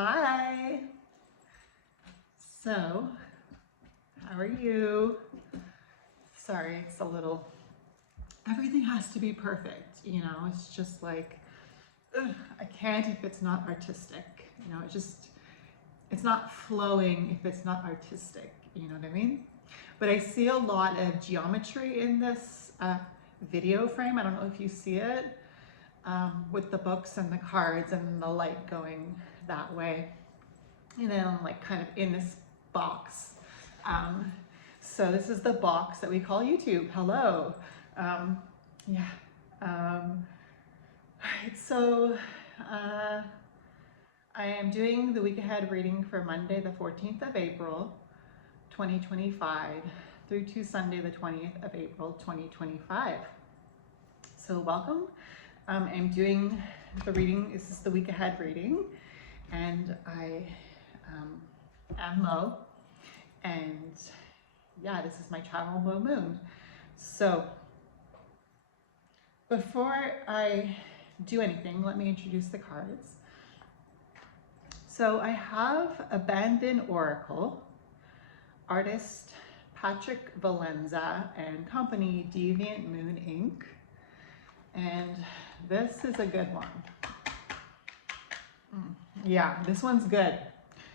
Hi. So, how are you? Sorry, it's a little, everything has to be perfect, you know, it's just like, I can't if it's not artistic, you know, it's not flowing if it's not artistic, you know what I mean? But I see a lot of geometry in this video frame. I don't know if you see it, with the books and the cards and the light going that way. And then I'm like kind of in this box. So this is the box that we call YouTube. Hello. Yeah. Right, so I am doing the week ahead reading for Monday the 14th of April 2025 through to Sunday the 20th of April 2025. So welcome. I'm doing the reading. This is the week ahead reading, and I am Mo, and yeah, this is my channel Mo Moon. So before I do anything, let me introduce the cards. So I have Abandoned Oracle, artist Patrick Valenza and company Deviant Moon Inc. And this is a good one. Yeah, this one's good.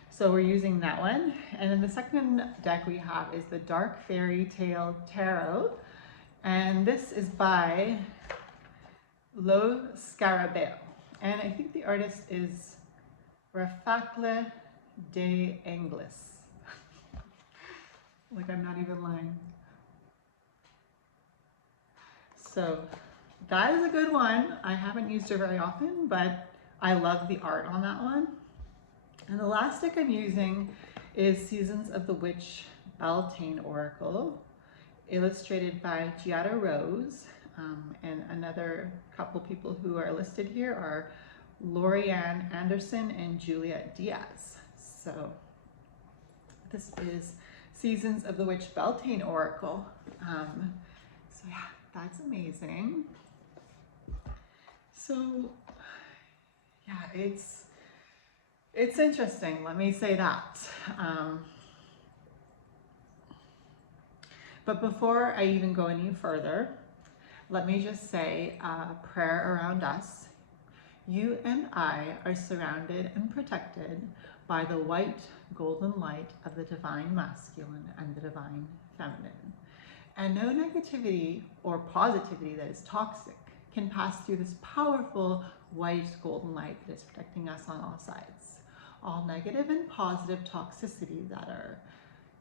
So we're using that one. And then the second deck we have is the Dark Fairy Tale Tarot. And this is by Lo Scarabeo. And I think the artist is Rafacle de Anglis. Like I'm not even lying. So that is a good one. I haven't used it very often, but I love the art on that one. And the last deck I'm using is Seasons of the Witch Beltane Oracle, illustrated by Giada Rose, and another couple people who are listed here are Lorianne Anderson and Juliet Diaz. So this is Seasons of the Witch Beltane Oracle. So yeah, that's amazing. So yeah, it's interesting, let me say that. But before I even go any further, let me just say a prayer around us. You and I are surrounded and protected by the white golden light of the divine masculine and the divine feminine. And no negativity or positivity that is toxic can pass through this powerful white golden light that is protecting us on all sides. All negative and positive toxicity that are,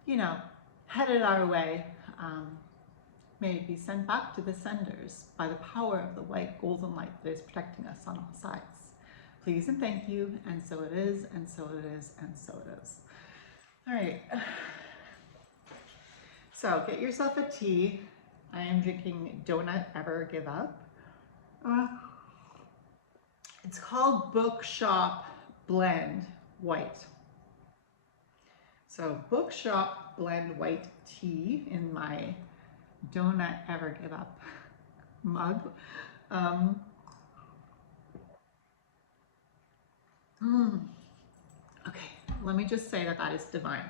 you know, headed our way, may be sent back to the senders by the power of the white golden light that is protecting us on all sides. Please and thank you, and so it is, and so it is, and so it is. All right. So get yourself a tea. I am drinking Don't Ever Give Up. It's called Bookshop Blend White. So Bookshop Blend White tea in my Don't Ever Give Up mug. Okay, let me just say that that is divine.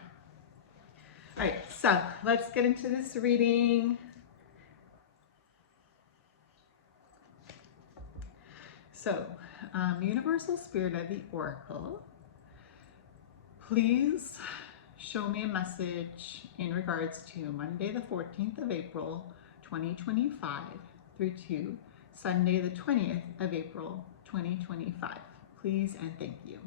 All right, so let's get into this reading. So, Universal Spirit of the Oracle, please show me a message in regards to Monday the 14th of April 2025 through to Sunday the 20th of April 2025. Please and thank you.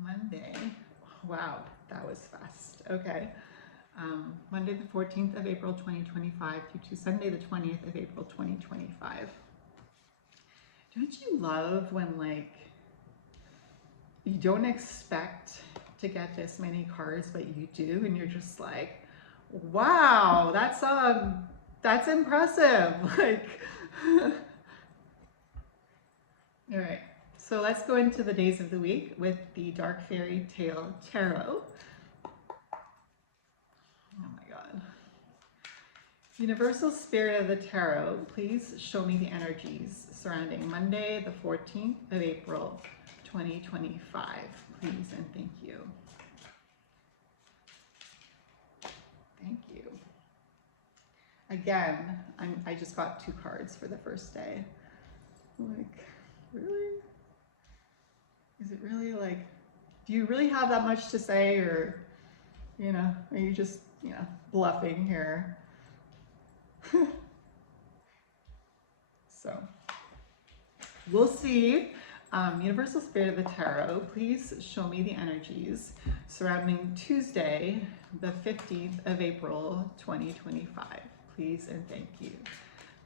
Monday, wow, that was fast. Okay. Monday the 14th of April 2025 through to Sunday the 20th of April 2025. Don't you love when, like, you don't expect to get this many cards, but you do, and you're just like, wow, that's impressive. Like, all right. So let's go into the days of the week with the Dark Fairy Tale Tarot. Oh my God. Universal Spirit of the Tarot, please show me the energies surrounding Monday, the 14th of April, 2025. Please and thank you. Thank you. Again, I just got 2 cards for the first day. Like, really? Is it really like, do you really have that much to say, or, you know, are you just, you know, bluffing here? So, we'll see. Universal Spirit of the Tarot, please show me the energies surrounding Tuesday, the 15th of April, 2025. Please and thank you.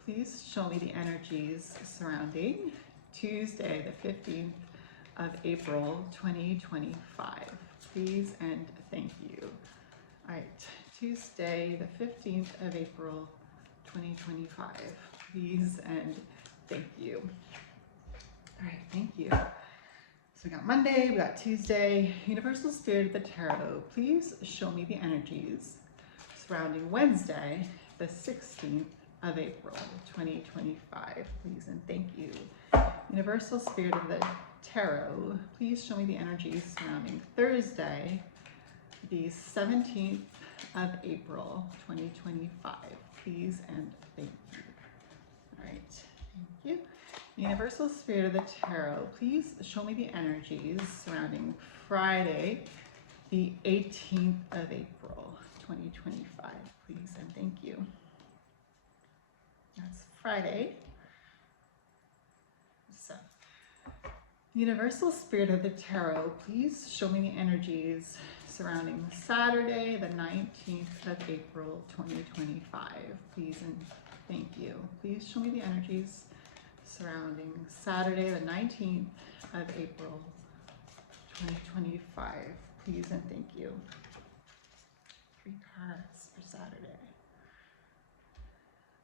Please show me the energies surrounding Tuesday, the 15th of April, 2025. Please and thank you. All right, Tuesday, the 15th of April, 2025. Please and thank you. All right, thank you. So we got Monday, we got Tuesday. Universal Spirit of the Tarot, please show me the energies surrounding Wednesday, the 16th of April, 2025. Please and thank you. Universal Spirit of the Tarot, please show me the energies surrounding Thursday, the 17th of April, 2025. Please and thank you. All right, thank you. Universal Spirit of the Tarot, please show me the energies surrounding Friday, the 18th of April, 2025. Please and thank you. That's Friday. So, Universal Spirit of the Tarot, please show me the energies surrounding Saturday, the 19th of April, 2025. Please and thank you. Please show me the energies surrounding Saturday, the 19th of April, 2025. Please and thank you. 3 cards for Saturday.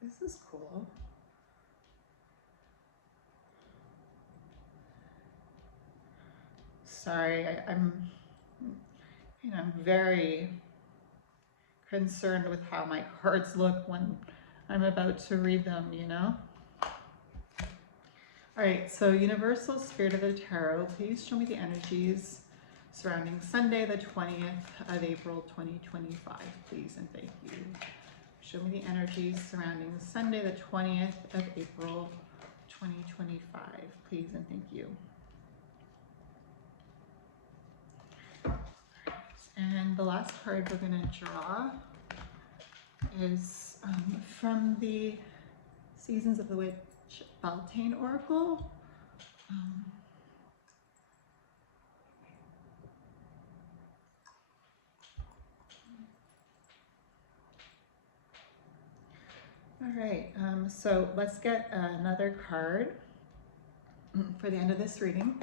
This is cool. Sorry, I'm very concerned with how my cards look when I'm about to read them, you know? All right, so Universal Spirit of the Tarot, please show me the energies surrounding Sunday, the 20th of April, 2025, please and thank you. Show me the energies surrounding Sunday, the 20th of April, 2025, please and thank you. And the last card we're going to draw is from the Seasons of the Witch Beltane Oracle. All right, so let's get another card for the end of this reading.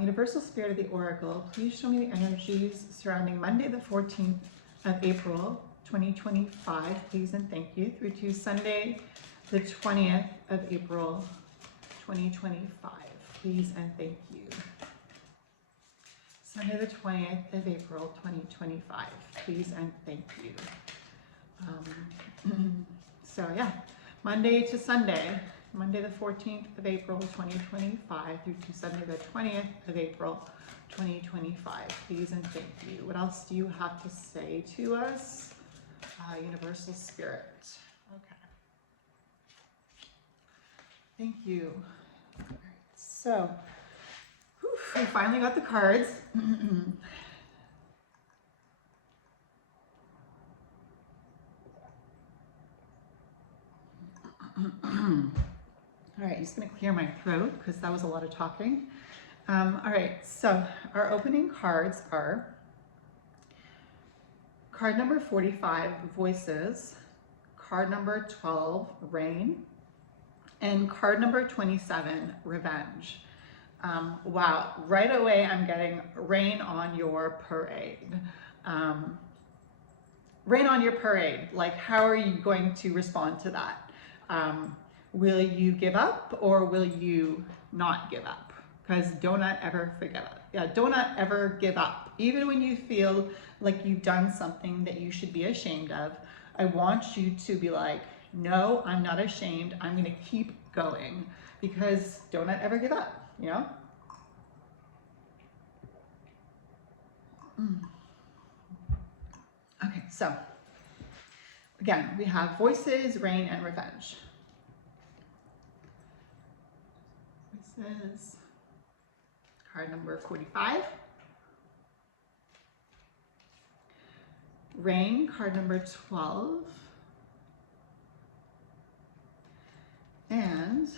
Universal Spirit of the Oracle, please show me the energies surrounding Monday, the 14th of April, 2025, please and thank you, through to Sunday, the 20th of April, 2025, please and thank you. Sunday, the 20th of April, 2025, please and thank you. So yeah, Monday to Sunday, Monday the 14th of April 2025 through to Sunday the 20th of April 2025. Please and thank you. What else do you have to say to us? Universal Spirit. Okay. Thank you. All right. So, we finally got the cards. All right, I'm just going to clear my throat because that was a lot of talking. All right, so our opening cards are card number 45, Voices, card number 12, Rain, and card number 27, Revenge. Wow, right away I'm getting Rain on Your Parade. Rain on your parade, like how are you going to respond to that? Will you give up or will you not give up? Because do not ever forget it. Yeah, do not ever give up. Even when you feel like you've done something that you should be ashamed of, I want you to be like, no, I'm not ashamed. I'm going to keep going, because don't ever give up, you know? Okay, so again, we have voices, rain, and revenge. Voices, card number 45. Rain, card number 12. And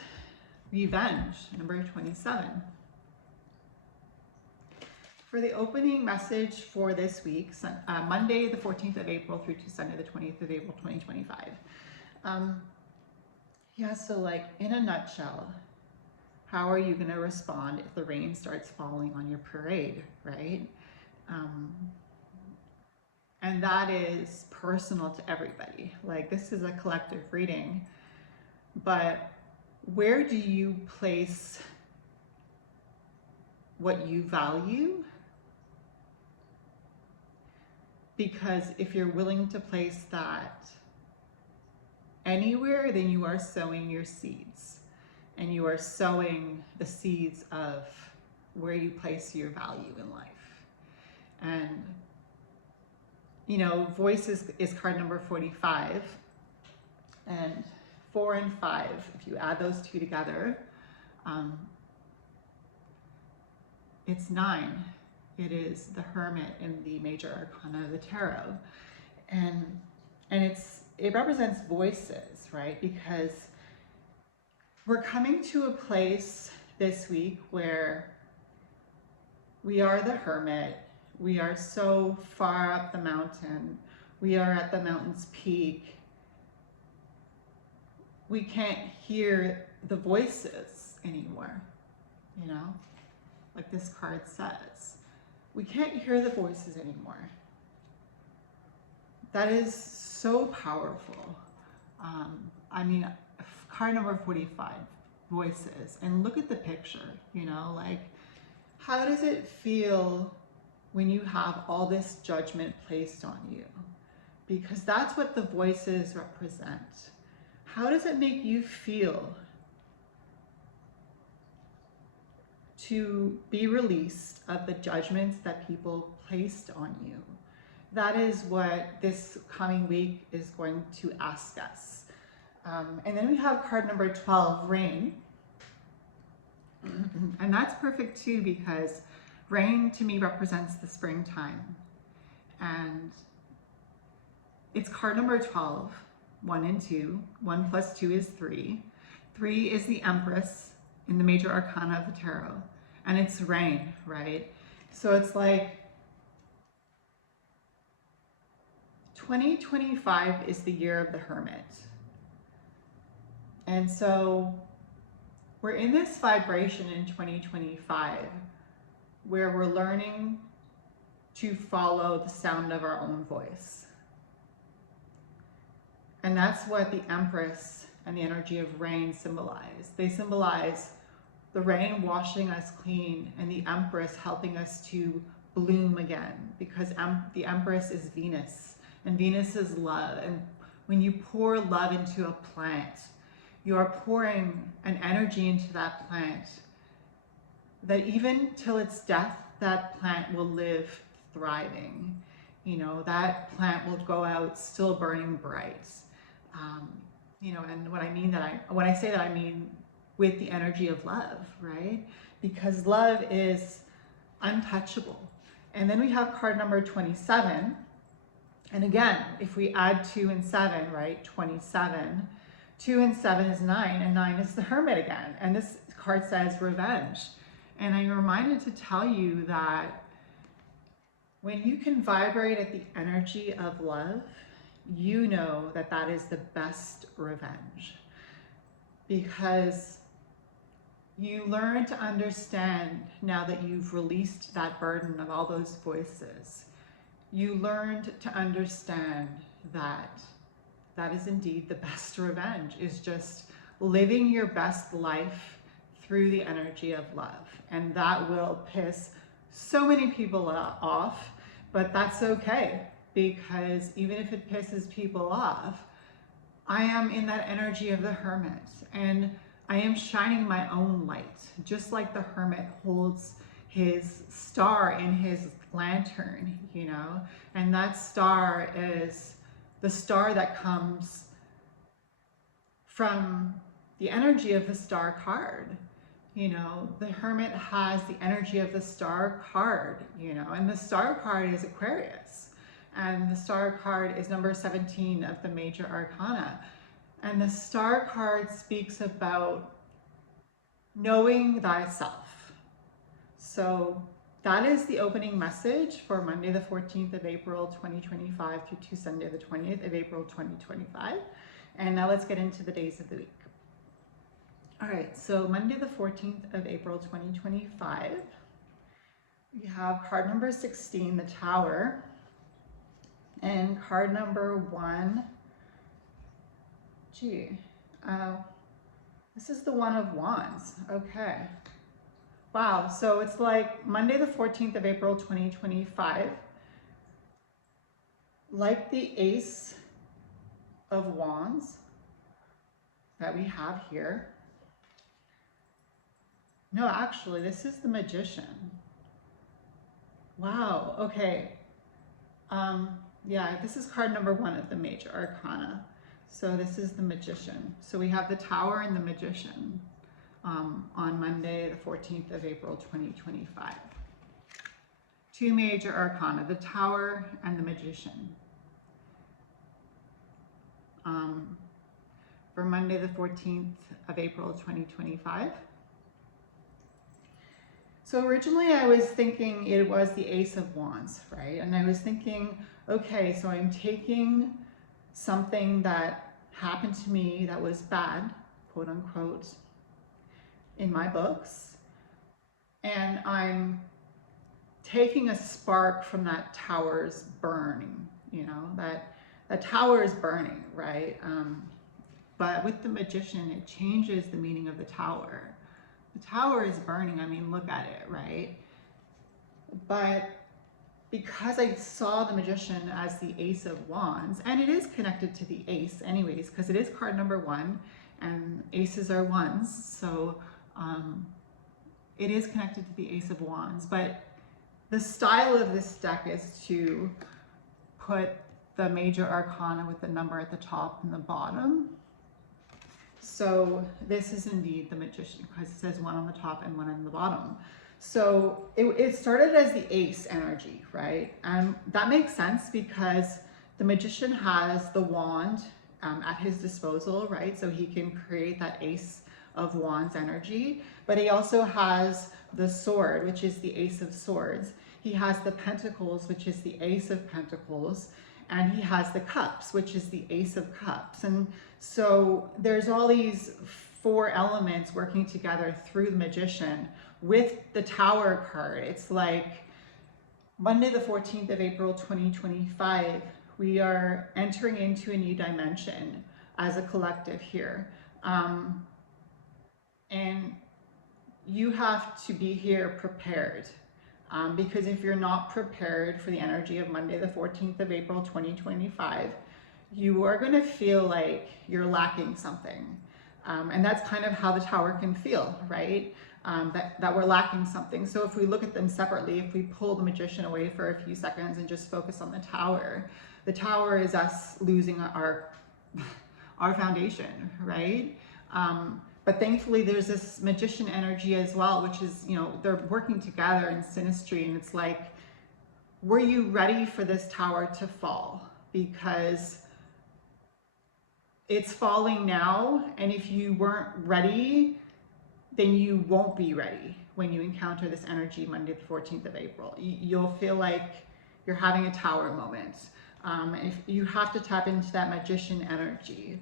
revenge, number 27. For the opening message for this week, Monday the 14th of April through to Sunday the 20th of April 2025. Yeah, so like in a nutshell, how are you going to respond if the rain starts falling on your parade, right? And that is personal to everybody. Like, this is a collective reading, but where do you place what you value? Because if you're willing to place that anywhere, then you are sowing your seeds, and you are sowing the seeds of where you place your value in life. And you know, voice is card number 45, and 4 and 5, if you add those two together, it's 9. It is the Hermit in the major arcana of the tarot. And it represents voices, right? Because we're coming to a place this week where we are the Hermit. We are so far up the mountain. We are at the mountain's peak. We can't hear the voices anymore, you know, like this card says. We can't hear the voices anymore. That is so powerful. I mean, card number 45, voices. And look at the picture, you know, like, how does it feel when you have all this judgment placed on you? Because that's what the voices represent. How does it make you feel to be released of the judgments that people placed on you? That is what this coming week is going to ask us. And then we have card number 12, rain. And that's perfect too, because rain to me represents the springtime. And it's card number 12, 1 and 2. 1 plus 2 is 3. 3 is the Empress in the major arcana of the tarot. And it's rain, right? So it's like 2025 is the year of the Hermit. And so we're in this vibration in 2025 where we're learning to follow the sound of our own voice. And that's what the Empress and the energy of rain symbolize. They symbolize the rain washing us clean and the Empress helping us to bloom again, because the Empress is Venus, and Venus is love. And when you pour love into a plant, you are pouring an energy into that plant that even till its death, that plant will live thriving. You know, that plant will go out still burning bright. You know, and when I say that, I mean with the energy of love, right? Because love is untouchable. And then we have card number 27. And again, if we add 2 and 7, right, 27, 2 and 7 is 9, and 9 is the Hermit again. And this card says revenge. And I'm reminded to tell you that when you can vibrate at the energy of love, you know that that is the best revenge. Because you learn to understand, now that you've released that burden of all those voices, you learned to understand that that is indeed the best revenge, is just living your best life through the energy of love. And that will piss so many people off, but that's okay, because even if it pisses people off, I am in that energy of the hermit, and I am shining my own light, just like the hermit holds his star in his lantern, you know, and that star is the star that comes from the energy of the star card. You know, the hermit has the energy of the star card, you know, and the star card is Aquarius. And the star card is number 17 of the major arcana. And the star card speaks about knowing thyself. So that is the opening message for Monday the 14th of April 2025 through to Sunday the 20th of April 2025. And now let's get into the days of the week. All right, so Monday the 14th of April 2025, we have card number 16, the Tower, and card number 1, this is the One of Wands. Okay. Wow, so it's like Monday the 14th of April 2025, like the Ace of Wands that we have here. No, actually, this is the Magician. Wow, okay. Yeah, this is card number 1 of the major arcana. So this is the Magician. So we have the Tower and the Magician on Monday, the 14th of April, 2025. 2 major arcana, the Tower and the Magician. For Monday, the 14th of April, 2025. So originally I was thinking it was the Ace of Wands, right? And I was thinking, okay, so I'm taking something that happened to me that was bad, quote unquote, in my books, and I'm taking a spark from that tower's burning, you know, that tower is burning, right? But with the Magician, it changes the meaning of the tower. The tower is burning, I mean, look at it, right? But because I saw the Magician as the Ace of Wands, and it is connected to the Ace anyways, because it is card number 1, and aces are ones, so it is connected to the Ace of Wands. But the style of this deck is to put the major arcana with the number at the top and the bottom. So this is indeed the Magician, because it says 1 on the top and 1 on the bottom. So it started as the Ace energy, right? And that makes sense because the Magician has the wand at his disposal, right? So he can create that Ace of Wands energy, but he also has the sword, which is the Ace of Swords. He has the Pentacles, which is the Ace of Pentacles, and he has the Cups, which is the Ace of Cups. And so there's all these 4 elements working together through the Magician with the Tower card. It's like Monday the 14th of April 2025, we are entering into a new dimension as a collective here. And you have to be here prepared. Because if you're not prepared for the energy of Monday the 14th of April 2025, you are going to feel like you're lacking something. And that's kind of how the Tower can feel, right? That we're lacking something. So if we look at them separately, if we pull the Magician away for a few seconds and just focus on the Tower is us losing our foundation, right? But thankfully there's this Magician energy as well, which is, you know, they're working together in synastry, and it's like, were you ready for this Tower to fall? Because it's falling now, and if you weren't ready, then you won't be ready when you encounter this energy Monday the 14th of April. You'll feel like you're having a Tower moment. If you have to tap into that Magician energy.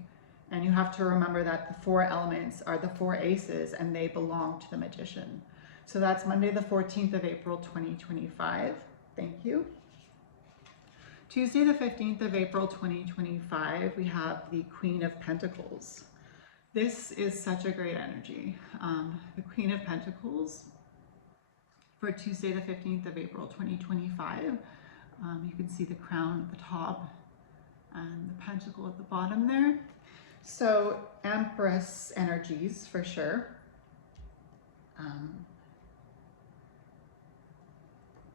And you have to remember that the 4 elements are the 4 aces, and they belong to the Magician. So that's Monday the 14th of April 2025. Thank you. Tuesday the 15th of April 2025, we have the Queen of Pentacles. This is such a great energy. The Queen of Pentacles for Tuesday the 15th of April 2025. You can see the crown at the top and the pentacle at the bottom there. So Empress energies for sure.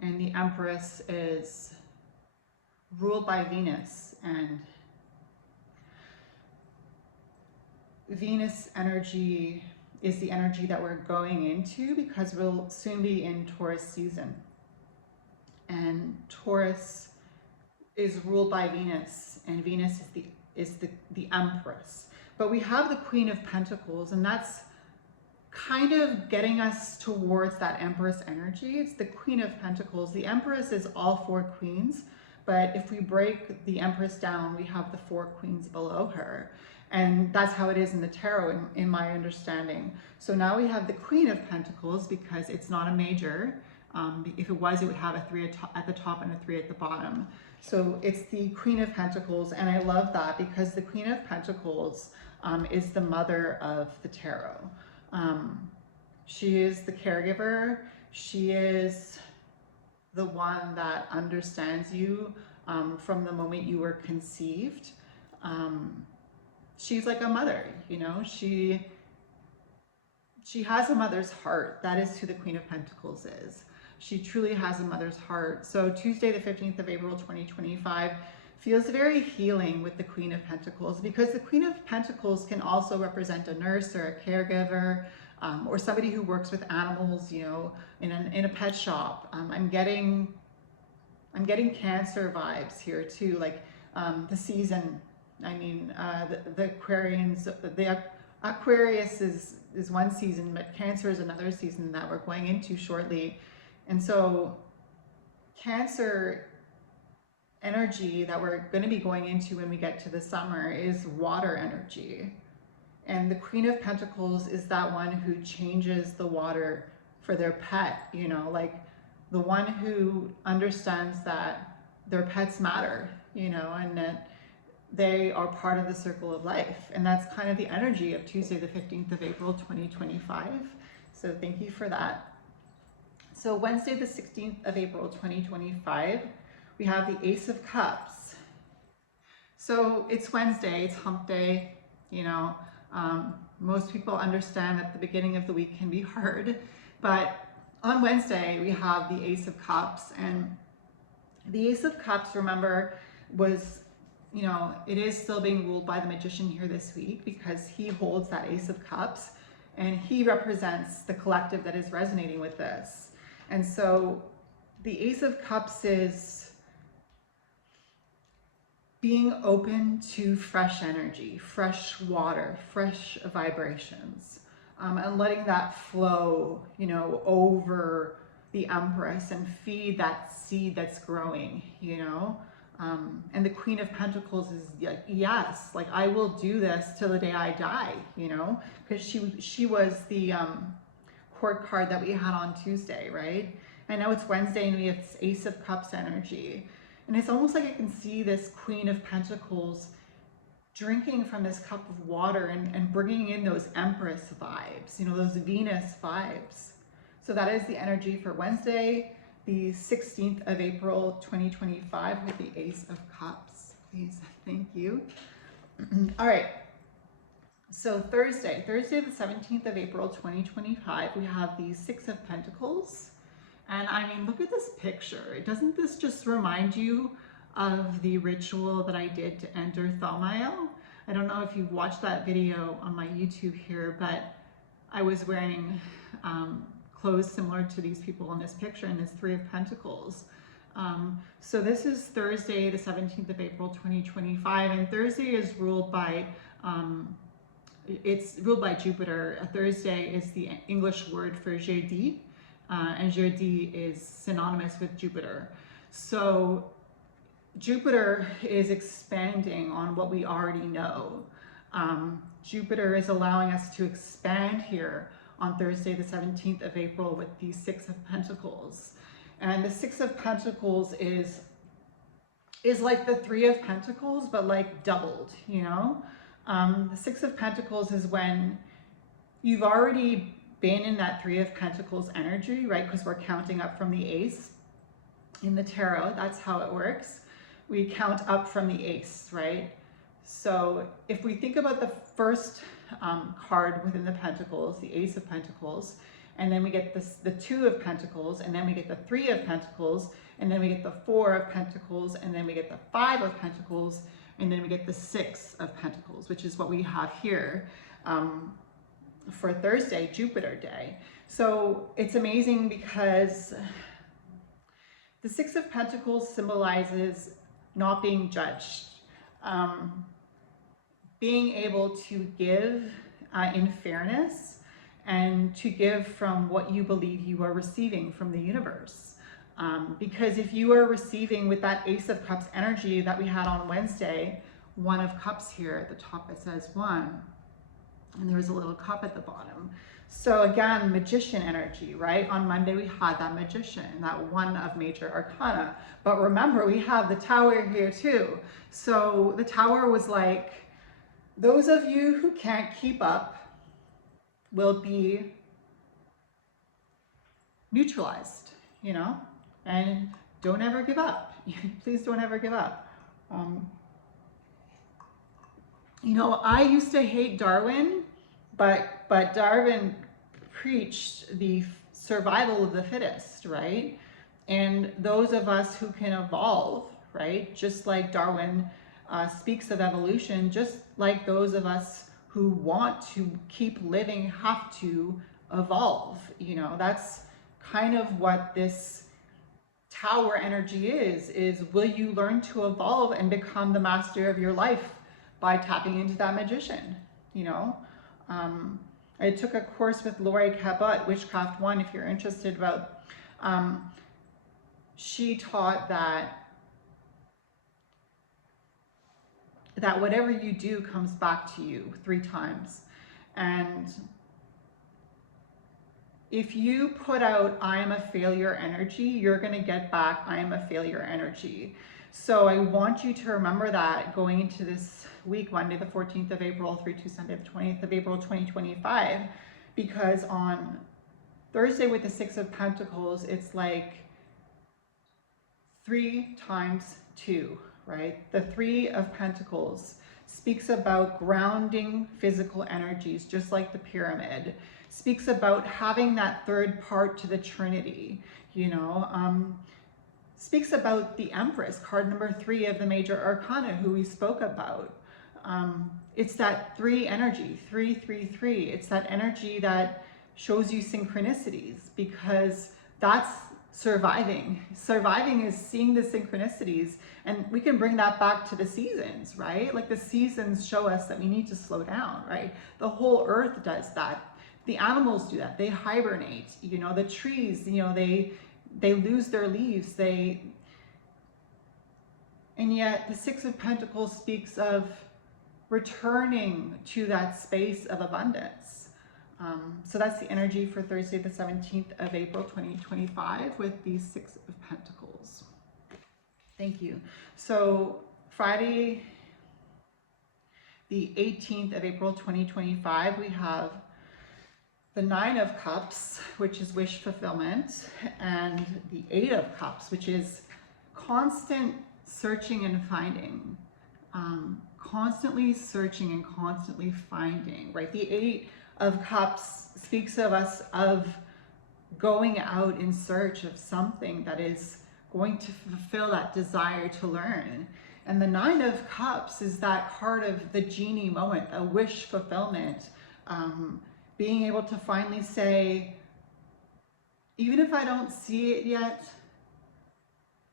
And the Empress is ruled by Venus, and Venus energy is the energy that we're going into because we'll soon be in Taurus season. And Taurus is ruled by Venus, and Venus is the Empress. But we have the Queen of Pentacles, and that's kind of getting us towards that Empress energy. It's the Queen of Pentacles. The Empress is all four queens, but if we break the Empress down, we have the four queens below her. And that's how it is in the tarot, in my understanding. So now we have the Queen of Pentacles because it's not a major. If it was, it would have a 3 at the top and a 3 at the bottom. So it's the Queen of Pentacles, and I love that because the Queen of Pentacles is the mother of the tarot. She is the caregiver. She is the one that understands you from the moment you were conceived. She's like a mother, you know, she has a mother's heart. That is who the Queen of Pentacles is. She truly has a mother's heart. So Tuesday, the 15th of April, 2025 feels very healing with the Queen of Pentacles, because the Queen of Pentacles can also represent a nurse or a caregiver, or somebody who works with animals, you know, in a pet shop. I'm getting Cancer vibes here too, like the season. I mean, the Aquarians, the Aquarius is one season, but Cancer is another season that we're going into shortly. And so Cancer energy that we're going to be going into when we get to the summer is water energy. And the Queen of Pentacles is that one who changes the water for their pet, you know, like the one who understands that their pets matter, you know, and that they are part of the circle of life. And that's kind of the energy of Tuesday, the 15th of April, 2025. So thank you for that. So Wednesday, the 16th of April, 2025, we have the Ace of Cups. So it's Wednesday, it's hump day, you know. Most people understand that the beginning of the week can be hard, but on Wednesday we have the Ace of Cups, and the Ace of Cups, remember, was, you know, it is still being ruled by the Magician here this week because he holds that Ace of Cups and he represents the collective that is resonating with this. And so the Ace of Cups is being open to fresh energy, fresh water, fresh vibrations, and letting that flow, you know, over the Empress and feed that seed that's growing, you know. And the Queen of Pentacles is like, yes, like I will do this till the day I die, you know, because she was the court card that we had on Tuesday, right? And now it's Wednesday and we have this Ace of Cups energy. And it's almost like I can see this Queen of Pentacles drinking from this cup of water and bringing in those Empress vibes, you know, those Venus vibes. So that is the energy for Wednesday, the 16th of April, 2025, with the Ace of Cups. Please, thank you. All right. So Thursday, the 17th of April, 2025, we have the Six of Pentacles. And I mean, look at this picture. Doesn't this just remind you of the ritual that I did to enter Thaumael? I don't know if you've watched that video on my YouTube here, but I was wearing clothes similar to these people in this picture, in this Three of Pentacles. So this is Thursday, the 17th of April, 2025, and Thursday is ruled by, it's ruled by Jupiter. Thursday is the English word for jeudi. And jeudi is synonymous with Jupiter. So Jupiter is expanding on what we already know. Jupiter is allowing us to expand here on Thursday, the 17th of April, with the Six of Pentacles. And the Six of Pentacles is like the Three of Pentacles, but like doubled, you know? The Six of Pentacles is when you've already been in that Three of Pentacles energy, right? Because we're counting up from the Ace. in the tarot, that's how it works. We count up from the ace, right? So if we think about the first card within the pentacles, the ace of pentacles, and then we get the two of pentacles, and then we get the three of pentacles, and then we get the four of pentacles, and then we get the five of pentacles, and then we get the six of pentacles, which is what we have here for Thursday, Jupiter Day. So it's amazing because the Six of Pentacles symbolizes not being judged, being able to give in fairness, and to give from what you believe you are receiving from the universe. Because if you are receiving with that Ace of Cups energy that we had on Wednesday, One of Cups here at the top, it says one, and there's a little cup at the bottom. So again, magician energy, right? On Monday, we had that magician, that one of major arcana. But remember, we have the Tower here too. So the Tower was like, those of you who can't keep up will be neutralized, you know? And don't ever give up. Please don't ever give up. You know, I used to hate Darwin, but Darwin preached the survival of the fittest, right? And those of us who can evolve, right? Just like Darwin speaks of evolution, just like those of us who want to keep living have to evolve. You know, that's kind of what this Tower energy is will you learn to evolve and become the master of your life by tapping into that magician, you know? I took a course with Lori Cabot, Witchcraft 1, if you're interested about, she taught that whatever you do comes back to you 3 times. And if you put out, I am a failure energy, you're gonna get back, I am a failure energy. So I want you to remember that going into this week, Monday the 14th of April through to Sunday the 20th of April 2025, because on Thursday with the Six of Pentacles, it's like 3 times 2, right? The Three of Pentacles speaks about grounding physical energies, just like the pyramid. Speaks about having that third part to the Trinity, you know. Speaks about the Empress, card number 3 of the major arcana, who we spoke about. It's that 3 energy, 3, 3, 3. It's that energy that shows you synchronicities, because that's surviving. Surviving is seeing the synchronicities, and we can bring that back to the seasons, right? Like the seasons show us that we need to slow down, right? The whole earth does that. The animals do that. They hibernate, you know, the trees, you know, they lose their leaves, and yet the Six of Pentacles speaks of returning to that space of abundance. So that's the energy for Thursday, the 17th of April, 2025 with these Six of Pentacles. Thank you. So Friday, the 18th of April, 2025, we have the Nine of Cups, which is wish fulfillment, and the Eight of Cups, which is constant searching and finding. Constantly searching and constantly finding, right? The Eight of Cups speaks of us of going out in search of something that is going to fulfill that desire to learn. And the Nine of Cups is that card of the genie moment, a wish fulfillment, being able to finally say, even if I don't see it yet,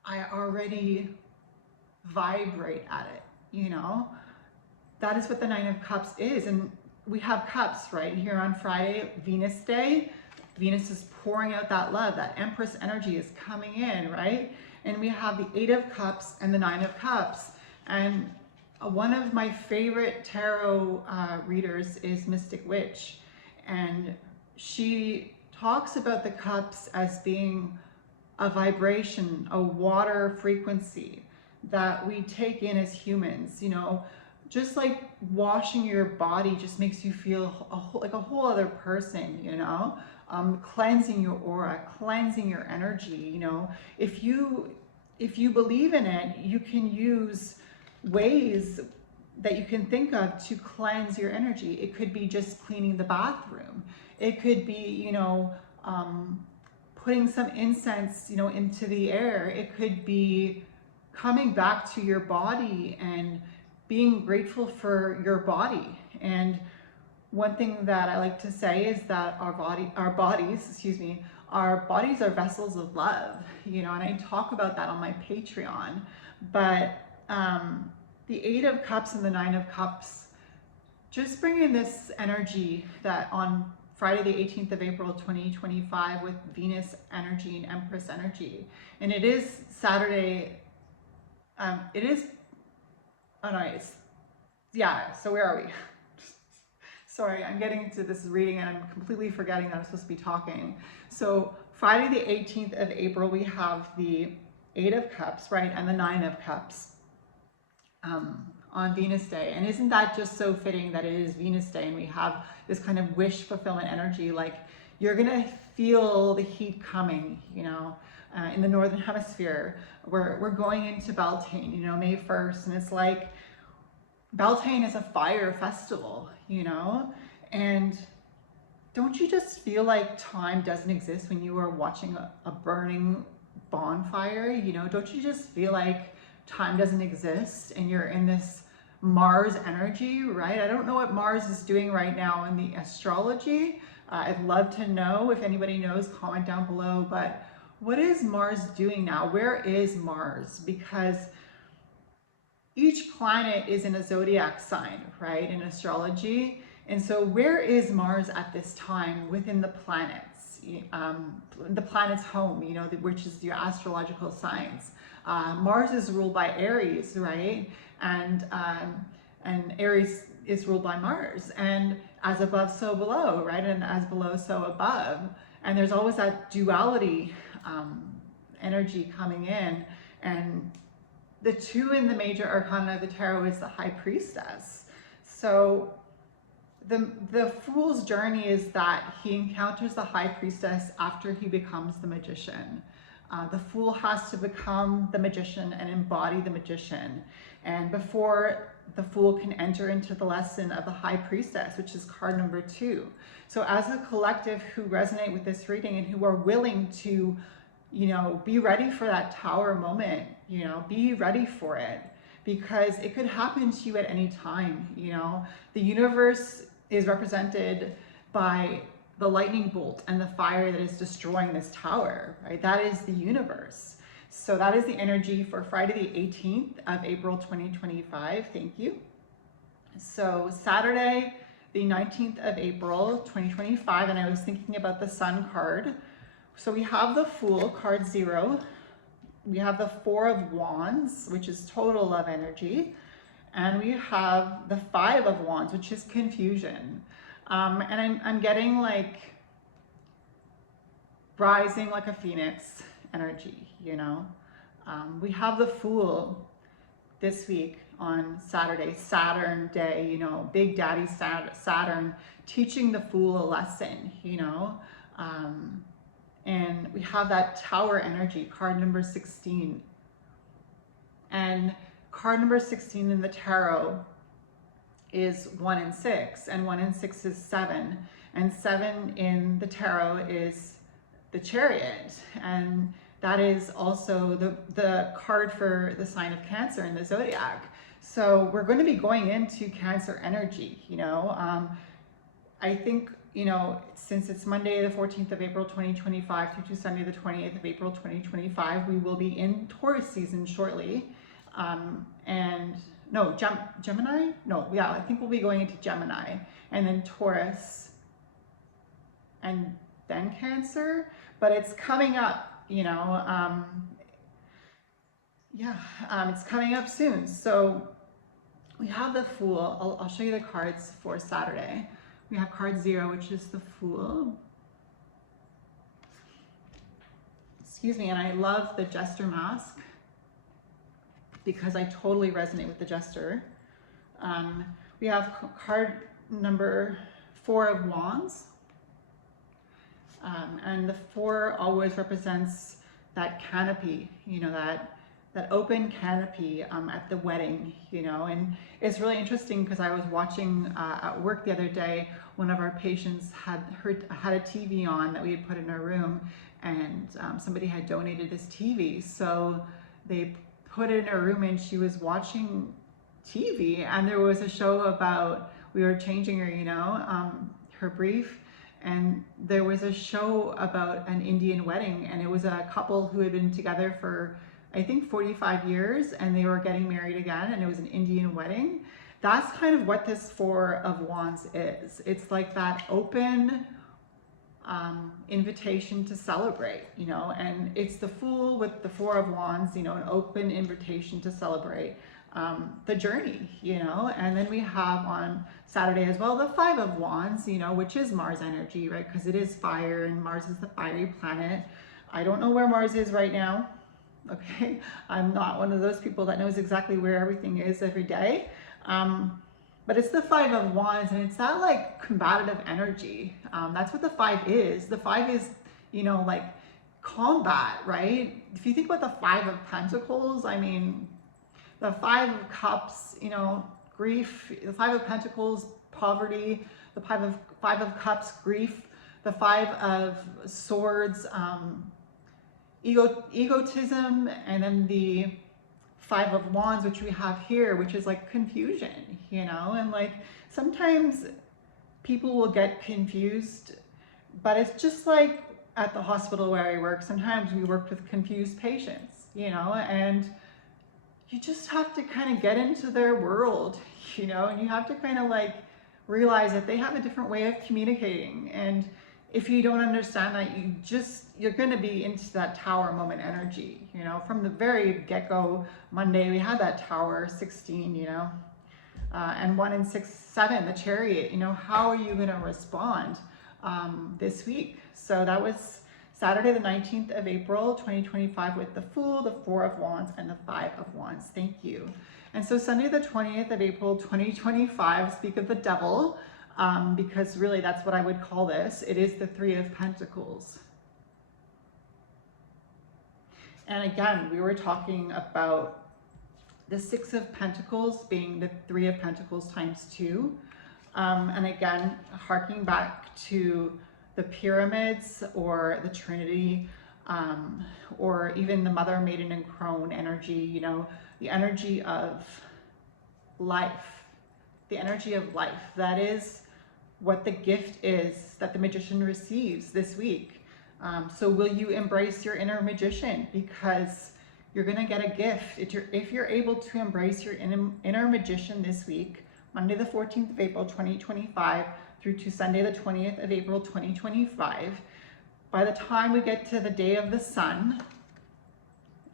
I already vibrate at it, you know? That is what the Nine of Cups is. And we have cups, right? Here on Friday, Venus Day, Venus is pouring out that love, that Empress energy is coming in, right? And we have the Eight of Cups and the Nine of Cups. And one of my favorite tarot readers is Mystic Witch. And she talks about the cups as being a vibration, a water frequency that we take in as humans, you know, just like washing your body just makes you feel like a whole other person, you know. cleansing your aura, cleansing your energy. You know, if you believe in it, you can use ways that you can think of to cleanse your energy. It could be just cleaning the bathroom. It could be, you know, putting some incense, you know, into the air. It could be coming back to your body and being grateful for your body. And one thing that I like to say is that our bodies are vessels of love, you know, and I talk about that on my Patreon. But the 8 of Cups and the 9 of Cups just bring in this energy that on Friday the 18th of April 2025 with Venus energy and Empress energy. And it is Saturday, oh no, so where are we? Sorry, I'm getting into this reading and I'm completely forgetting that I'm supposed to be talking. So Friday the 18th of April, we have the 8 of Cups, right, and the 9 of Cups on Venus Day. And isn't that just so fitting that it is Venus Day and we have this kind of wish fulfillment energy? Like, you're gonna feel the heat coming, you know, in the Northern Hemisphere. We're going into Beltane, you know, May 1st, and it's like, Beltane is a fire festival, you know, and don't you just feel like time doesn't exist when you are watching a burning bonfire? You know, don't you just feel like time doesn't exist and you're in this Mars energy, right? I don't know what Mars is doing right now in the astrology. I'd love to know. If anybody knows, comment down below. But what is Mars doing now? Where is Mars? Because each planet is in a zodiac sign, right, in astrology. And so where is Mars at this time within the planets? The planet's home, you know, which is your astrological signs. Mars is ruled by Aries, right? And Aries is ruled by Mars. And as above, so below, right? And as below, so above. And there's always that duality energy coming in. And the 2 in the major arcana of the tarot is the High Priestess. So the Fool's journey is that he encounters the High Priestess after he becomes the Magician. The Fool has to become the Magician and embody the Magician. And before the Fool can enter into the lesson of the High Priestess, which is card number 2. So as a collective who resonate with this reading and who are willing to, you know, be ready for that Tower moment, you know, be ready for it, because it could happen to you at any time. You know, the universe is represented by the lightning bolt and the fire that is destroying this tower, right? That is the universe. So that is the energy for Friday the 18th of April 2025. Thank you. So Saturday the 19th of April 2025, and I was thinking about the Sun card. So we have the Fool, card 0. We have the 4 of Wands, which is total love energy. And we have the 5 of Wands, which is confusion. And I'm getting like rising like a phoenix energy, you know. We have the Fool this week on Saturday, Saturn day, you know, Big Daddy Saturn teaching the Fool a lesson, you know. And we have that Tower energy, card number 16. And card number 16 in the tarot is 1 and 6, and 1 and 6 is 7. And 7 in the tarot is the Chariot. And that is also the card for the sign of Cancer in the zodiac. So we're going to be going into Cancer energy, you know. I think, you know, since it's Monday the 14th of April 2025 through to Sunday the 28th of April 2025, we will be in Taurus season shortly. And no, Gemini? No, yeah, I think we'll be going into Gemini and then Taurus and then Cancer, but it's coming up, you know, it's coming up soon. So we have the Fool. I'll show you the cards for Saturday. We have card 0, which is the Fool. Excuse me, and I love the Jester mask because I totally resonate with the Jester. We have card number 4 of Wands. And the 4 always represents that canopy, you know, that open canopy at the wedding, you know. And it's really interesting because I was watching at work the other day, one of our patients had a TV on that we had put in our room, and somebody had donated this TV. So they put it in her room and she was watching TV, and there was a show about, we were changing her, you know, her brief, and there was a show about an Indian wedding, and it was a couple who had been together for, I think, 45 years, and they were getting married again, and it was an Indian wedding. That's kind of what this 4 of Wands is. It's like that open invitation to celebrate, you know, and it's the Fool with the 4 of Wands, you know, an open invitation to celebrate the journey, you know. And then we have on Saturday as well the 5 of Wands, you know, which is Mars energy, right? Because it is fire, and Mars is the fiery planet. I don't know where Mars is right now. Okay, I'm not one of those people that knows exactly where everything is every day. But it's the 5 of Wands, and it's that like combative energy. That's what the 5 is. The 5 is, you know, like combat, right? If you think about the 5 of Pentacles, I mean, the 5 of Cups, you know, grief, the 5 of Pentacles, poverty, the 5 of Cups, grief, the 5 of Swords, egotism, and then the 5 of Wands, which we have here, which is like confusion, you know. And like sometimes people will get confused, but it's just like at the hospital where I work, sometimes we work with confused patients, you know, and you just have to kind of get into their world, you know, and you have to kind of like realize that they have a different way of communicating. And if you don't understand that, you're going to be into that Tower moment energy, you know. From the very get-go, Monday we had that Tower 16, you know, and 1 and 6, 7, the Chariot, you know. How are you going to respond this week? So that was Saturday the 19th of April 2025 with the Fool, the 4 of Wands, and the 5 of Wands. Thank you. And so Sunday the 20th of April 2025, speak of the devil, because really that's what I would call this. It is the 3 of Pentacles. And again, we were talking about the 6 of Pentacles being the 3 of Pentacles times 2. And again, harking back to the pyramids or the Trinity, or even the Mother, Maiden, and Crone energy, you know, the energy of life, the energy of life. That is what the gift is that the magician receives this week. So will you embrace your inner magician? Because you're going to get a gift. If you're able to embrace your inner magician this week, Monday the 14th of April 2025 through to Sunday the 20th of April 2025, by the time we get to the day of the Sun,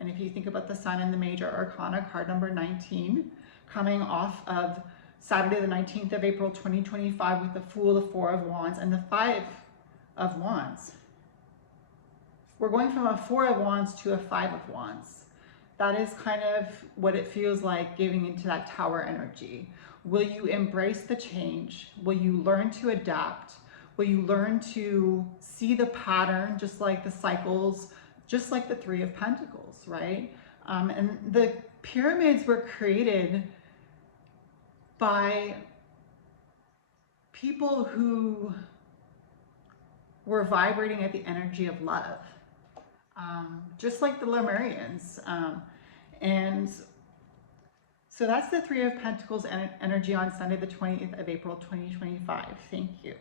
and if you think about the Sun in the major arcana, card number 19, coming off of Saturday the 19th of April 2025 with the Fool, the 4 of Wands, and the 5 of Wands. We're going from a 4 of Wands to a 5 of Wands. That is kind of what it feels like giving into that Tower energy. Will you embrace the change? Will you learn to adapt? Will you learn to see the pattern, just like the cycles, just like the 3 of Pentacles, right? And the pyramids were created by people who were vibrating at the energy of love, just like the Lemurians. And so that's the 3 of Pentacles energy on Sunday, the 20th of April, 2025. Thank you.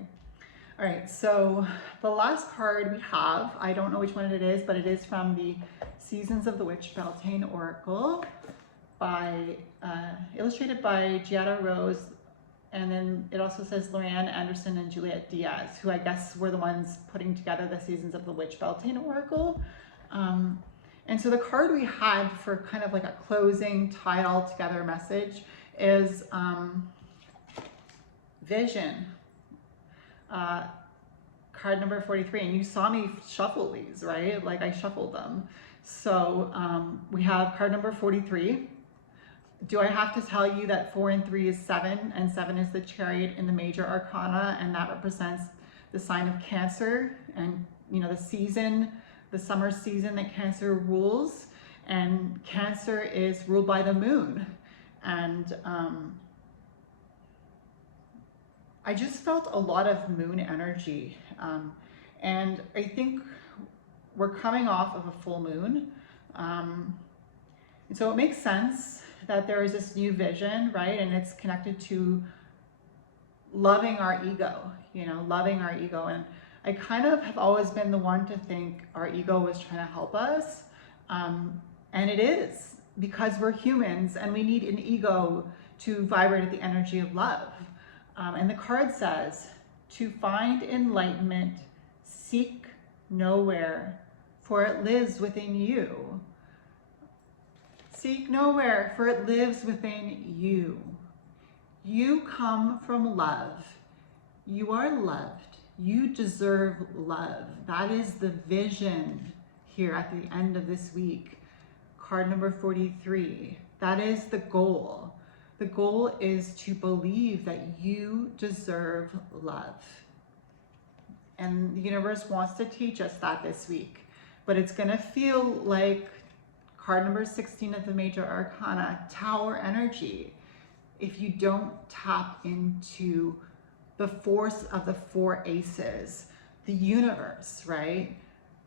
All right, so the last card we have, I don't know which one it is, but it is from the Seasons of the Witch Beltane Oracle, illustrated by Giada Rose, and then it also says Lorianne Anderson and Juliet Diaz, who I guess were the ones putting together the Seasons of the Witch Beltane Oracle. And so the card we had for kind of like a closing, tie it all together message is Vision. Card number 43, and you saw me shuffle these, right? Like I shuffled them. So we have card number 43. Do I have to tell you that 4 and 3 is 7, and 7 is the Chariot in the major arcana, and that represents the sign of Cancer, and the season, the summer season that Cancer rules, and Cancer is ruled by the moon. And I just felt a lot of moon energy. And I think we're coming off of a full moon. And so it makes sense that there is this new vision, right? And it's connected to loving our ego, loving our ego. And I kind of have always been the one to think our ego was trying to help us. And it is, because we're humans and we need an ego to vibrate at the energy of love. And the card says, to find enlightenment, seek nowhere, for it lives within you. Seek nowhere, for it lives within you. You come from love. You are loved. You deserve love. That is the vision here at the end of this week. Card number 43. That is the goal. The goal is to believe that you deserve love. And the universe wants to teach us that this week. But it's going to feel like card number 16 of the major arcana, Tower energy, if you don't tap into the force of the 4 aces, the universe, right?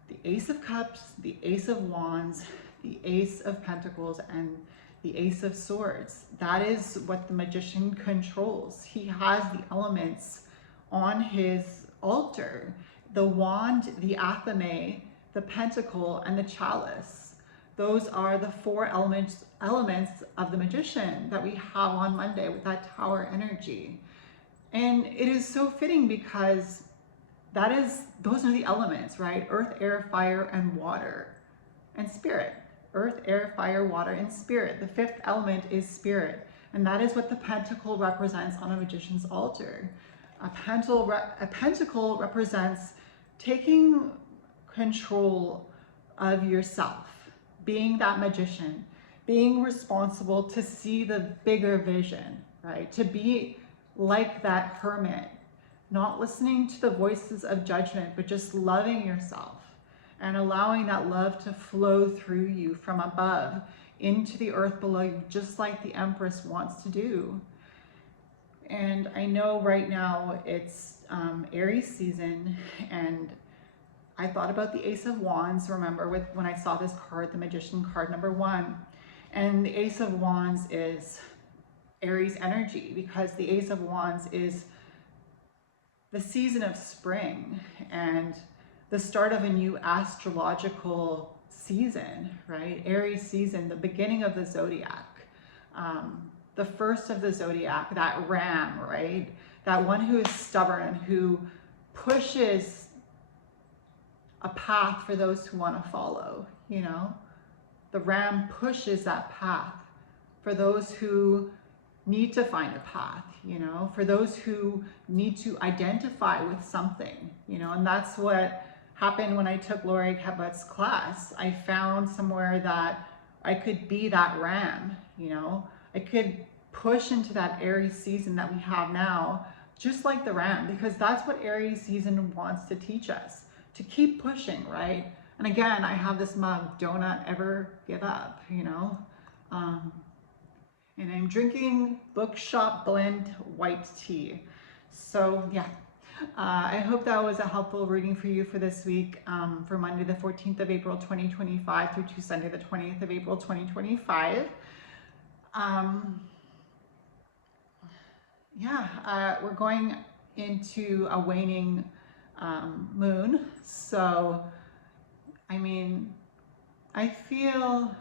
The Ace of Cups, the Ace of Wands, the Ace of Pentacles, and the Ace of Swords. That is what the magician controls. He has the elements on his altar. The wand, the athame, the pentacle, and the chalice. Those are the 4 elements of the magician that we have on Monday with that Tower energy. And it is so fitting because those are the elements, right? Earth, air, fire, and water, and spirit. Earth, air, fire, water, and spirit. The 5th element is spirit. And that is what the pentacle represents on a magician's altar. A pentacle represents taking control of yourself, being that magician, being responsible to see the bigger vision, right? To be like that hermit, not listening to the voices of judgment, but just loving yourself and allowing that love to flow through you from above into the earth below you, just like the Empress wants to do. And I know right now it's Aries season, and I thought about the Ace of Wands, remember, when I saw this card, the Magician card number 1. And the Ace of Wands is Aries energy, because the Ace of Wands is the season of spring and the start of a new astrological season, right? Aries season, the beginning of the zodiac, the first of the zodiac, that ram, right? That one who is stubborn, who pushes a path for those who want to follow, The ram pushes that path for those who need to find a path, for those who need to identify with something, and that's what happened when I took Lori Keput's class. I found somewhere that I could be that ram, I could push into that Aries season that we have now, just like the ram, because that's what Aries season wants to teach us, to keep pushing, right? And again, I have this mug, do not ever give up, and I'm drinking Bookshop Blend white tea. So yeah, I hope that was a helpful reading for you for this week, for Monday the 14th of April 2025 through to Sunday the 20th of April 2025. We're going into a waning moon. So, I mean, I feel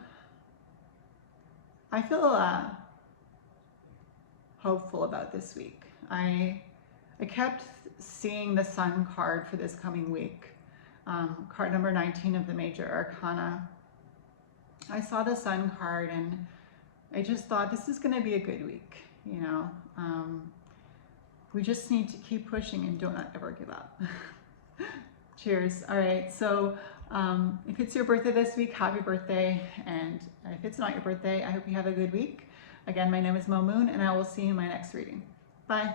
hopeful about this week. I kept seeing the Sun card for this coming week, card number 19 of the major arcana. I saw the Sun card and I just thought this is going to be a good week, we just need to keep pushing and don't ever give up. Cheers. All right, so if it's your birthday this week, happy birthday, and if it's not your birthday, I hope you have a good week. Again, my name is Mo Moon, and I will see you in my next reading. Bye.